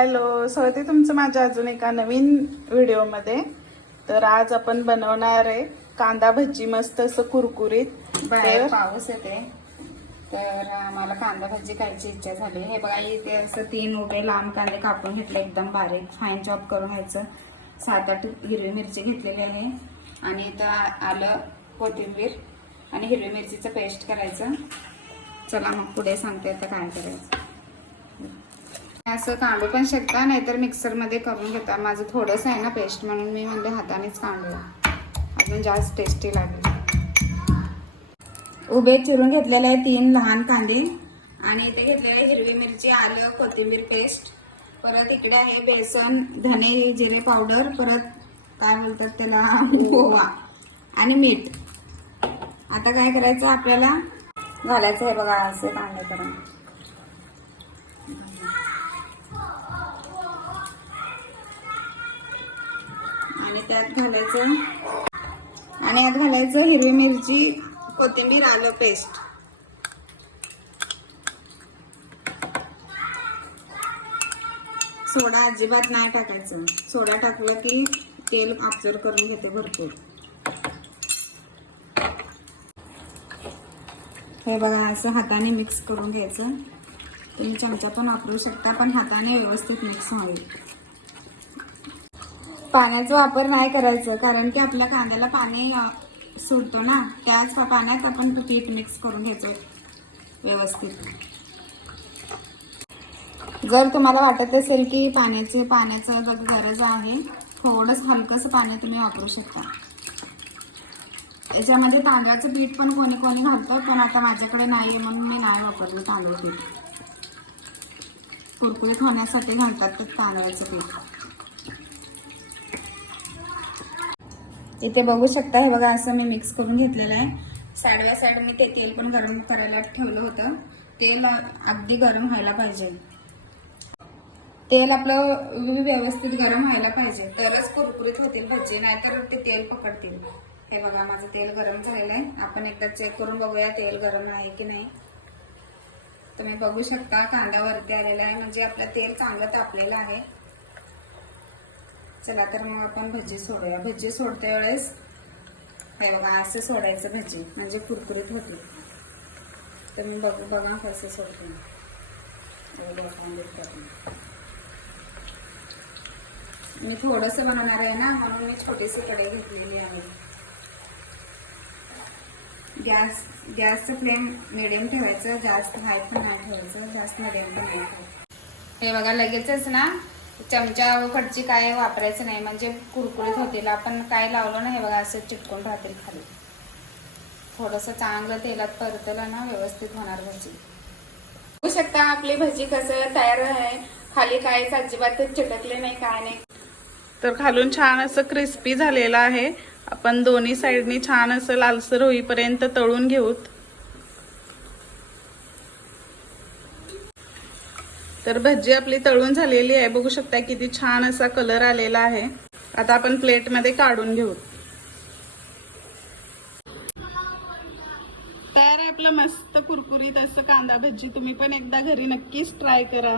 स्वागत आहे तुमचं माझ्या अजून एका नवीन व्हिडिओमध्ये. तर आज आपण बनवणार आहे कांदा भजी मस्त असं कुरकुरीत. बाहेर पाऊस येते. तर आम्हाला कांदा भाजी खायची इच्छा झाली. हे बघा इथे असं तीन उभे लांब कांदे कापून घेतले एकदम बारीक. फाईन चॉप करून घ्यायचं. सात आठ हिरवी मिरची घेतलेली आहे. आणि इथं आलं कोथिंबीर आणि हिरवी मिरचीचं पेस्ट करायचं. चला मग पुढे सांगते आता काय करायचं. असं काढू पण शकता नाहीतर मिक्सरमध्ये करून घेता. माझं थोडंसं आहे ना पेस्ट म्हणून मी म्हणले हातानेच काढूया अजून जास्त टेस्टी लागेल. उभे चिरून घेतलेले आहे तीन लहान कांदे. आणि इथे घेतलेले आहे हिरवी मिरची आलं कोथिंबीर पेस्ट परत इकडे आहे बेसन धने जिरे पावडर परत काय बोलतात त्याला? गोवा. आणि मीठ. आता काय करायचं आपल्याला? घालायचं आहे बघा असे कांदे करून. त्यात घालायचं. आणि यात घालायचं हिरवी मिरची कोथिंबीर आलं पेस्ट. सोडा अजिबात नाही टाकायचं. सोडा टाकलं की तेल ऑब्झर्व करून घेते भरपूर. हे बघा असं हाताने मिक्स करून घ्यायचं. तुम्ही चमचा पण वापरू शकता पण हाताने व्यवस्थित मिक्स होईल. पाण्याचा वापर नाही करायचं कारण की आपल्या कांद्याला पाणी सुटतो ना. त्याच पाण्यात आपण पीठ मिक्स करून घ्यायचं व्यवस्थित. जर तुम्हाला वाटत असेल की पाण्याचे पाण्याचं गरज आहे थोडंच हलकंसं पाणी तुम्ही वापरू शकता. याच्यामध्ये तांदळाचं पीठ पण कोणी कोणी घालतं पण आता माझ्याकडे नाही आहे म्हणून मी नाही वापरलं तांदूळ पीठ. कुरकुरीत होण्यासाठी घालतात ते तांदळाचं पीठ. इथे बघू शकता हे बघा असं मी मिक्स करून घेतलेलं आहे. साईड बाय साईड मी ते तेल पण गरम करायला ठेवलं होतं. तेल अगदी गरम व्हायला पाहिजे. तेल आपलं व्यवस्थित गरम व्हायला पाहिजे. तरच कुरकुरीत होतील भजी नाहीतर ते तेल पकडतील. हे बघा माझं तेल गरम झालेलं आहे. आपण एकदा चेक करून बघूया तेल गरम आहे की नाही. तुम्ही बघू शकता कांदा वरती आलेला आहे. म्हणजे आपलं तेल चांगलं तापलेलं आहे. चला तर मग आपण भजी सोडूया. भजी सोडते वेळेस हे बघा असं सोडायचं भजी म्हणजे कुरकुरीत होते. तर मी बघू बघा कसं सोडते. मी थोडंसं बनवणार आहे ना म्हणून मी छोटीशी कढई घेतलेली आहे. गॅस गॅसचं फ्लेम मिडियम ठेवायचं जास्त हाय पण नाही ठेवायचं जास्त मिडियम पण नाही ठेवायचं. हे बघा लगेचच ना चमचा व काय वापरायचं नाही म्हणजे कुरकुरीत होतील. आपण काय लावलं ना हे बघा असं चिटकून राहतील खाली. थोडंसं चांगलं तेलात परतलं ना व्यवस्थित होणार भजी. बघू शकता आपली भजी कसं तयार आहे. खाली काय अजिबात चिटकले नाही काय नाही. तर खालून छान असं क्रिस्पी झालेलं आहे. आपण दोन्ही साईडनी छान असं लालसर होईपर्यंत तळून घेऊत. तर भजी आपली तळून झालेली आहे. बघू शकता किती छान असा कलर आलेला आहे. आता आपण प्लेटमध्ये काढून घेऊ. तयार आहे आपलं मस्त कुरकुरीत असं कांदा भजी तुम्ही पण एकदा घरी नक्कीच ट्राय करा.